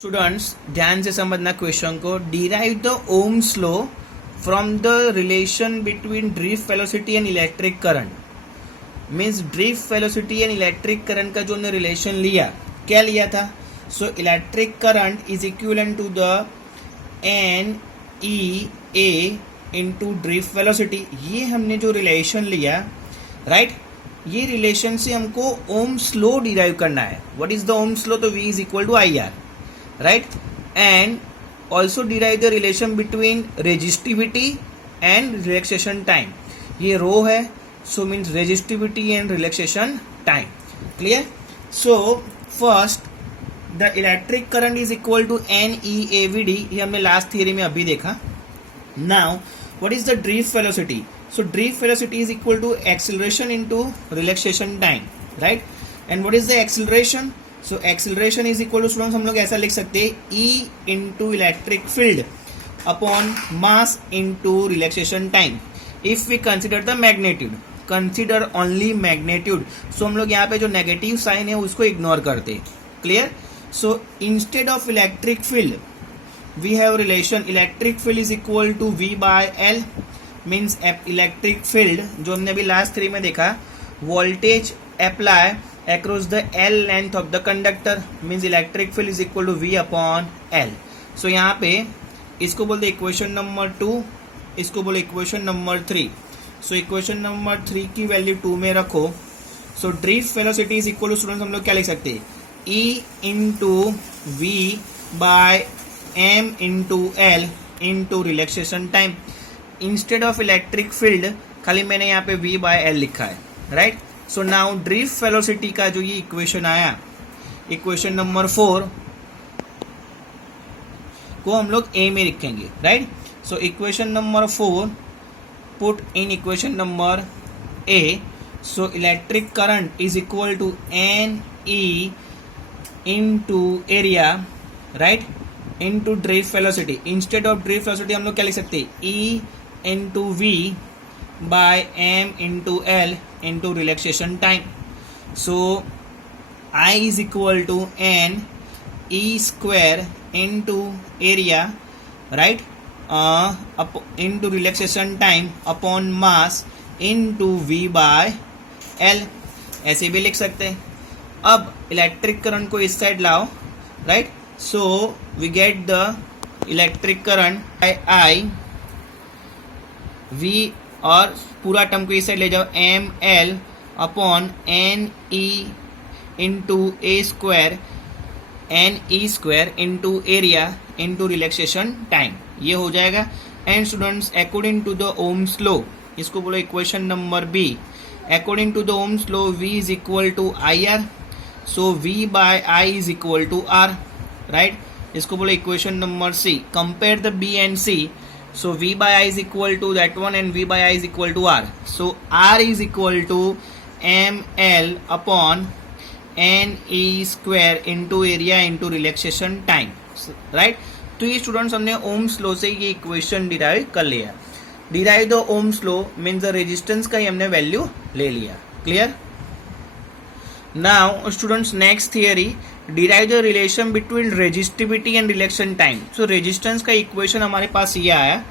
Students ध्यान से समझना क्वेश्चन को। Derive the Ohm's law from the relation between drift velocity and electric current. Means drift velocity and electric current का जो ने रिलेशन लिया, क्या लिया था? So electric current is equivalent to the n e A into drift velocity. ये हमने जो रिलेशन लिया, राइट, ये रिलेशन से हमको ओम्स लॉ डिराइव करना है। What is the Ohm's law? तो V is equal to I R, right? And also derive the relation between resistivity and relaxation time. ये रो है, so means resistivity and relaxation time. Clear? So first the electric current is equal to NEAVD. ये हमने last theory में अभी देखा. Now what is the drift velocity? So drift velocity is equal to acceleration into relaxation time, right? And what is the acceleration? So acceleration is equal to, students हम लोग ऐसा लिख सकते हैं E into electric field upon mass into relaxation time. If we consider the magnitude, consider only magnitude, so हम लोग यहाँ पे जो नेगेटिव साइन है उसको इग्नोर करते हैं। Clear? So instead of electric field we have relation electric field is equal to V by L। Means electric field जो हमने अभी लास्ट थ्री में देखा, voltage apply across the L length of the conductor, means electric field is equal to V upon L. So यहाँ पे इसको बोलते equation number 2, इसको बोले equation number 3। So equation number 3 की वैल्यू 2 में रखो। So drift velocity is equal to, students हम लोग क्या लिख सकते हैं? E into V by M into L into relaxation time. Instead of electric field खाली मैंने यहाँ पे V बाय L लिखा है, right? So now drift velocity का जो ये इक्वेशन आया, इक्वेशन नंबर 4 को हम लोग ए में लिखेंगे, right? So equation number 4 put in equation number A. So electric current is equal to n E into area, right, into drift velocity. Instead of drift velocity हम लोग क्या लिख सकते हैं? E into V by M into L into relaxation time. So I is equal to N E square into area, right, into relaxation time upon mass into V by L. ऐसे भी लिख सकते हैं। अब इलेक्ट्रिक करंट को इस side लाओ, right? So we get the electric current I V और पूरा टर्म को इस साइड ले जाओ, M L upon N E into A square, N E square into area into relaxation time, ये हो जाएगा। And students according to the Ohm's law, इसको बोलो equation number B, according to the Ohm's law V is equal to I R. So V by I is equal to R, right? इसको बोलो equation number C, compare the B and C. So V by I is equal to that one and V by I is equal to R. So R is equal to ML upon NE square into area into relaxation time, right? तो ये students हमने Ohm's law से ये equation derive कर लिया। Derive the Ohm's law means the resistance का ही हमने वैल्यू ले लिया। Clear? Now students next theory, derive the relation between resistivity and relaxation time. So resistance का इक्वेशन हमारे पास ये आया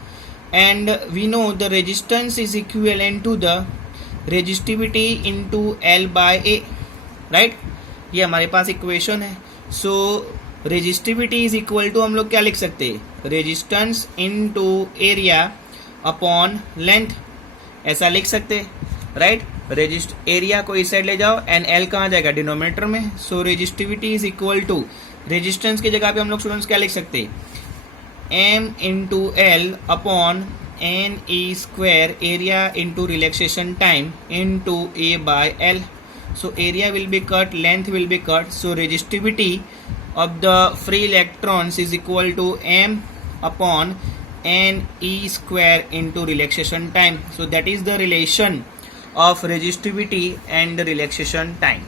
and we know the resistance is equivalent to the resistivity into L by A, right? ये हमारे पास equation है। So resistivity is equal to हम लोग क्या लिख सकते हैं? Resistance into area upon length, ऐसा लिख सकते हैं, राइट? एरिया को इस साइड ले जाओ एंड L कहाँ जाएगा? डिनोमिनेटर में। So resistivity is equal to, resistance की जगह पे हम लोग स्टूडेंट्स क्या लिख सकते हैं? M into L upon N E square area into relaxation time into A by L. So area will be cut, length will be cut, so resistivity of the free electrons is equal to M upon N E square into relaxation time. So that is the relation of resistivity and relaxation time.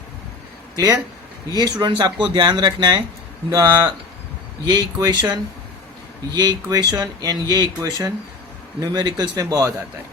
Clear? ये students आपको ध्यान रखना है, ये equation and ये equation numericals में बहुत आता है।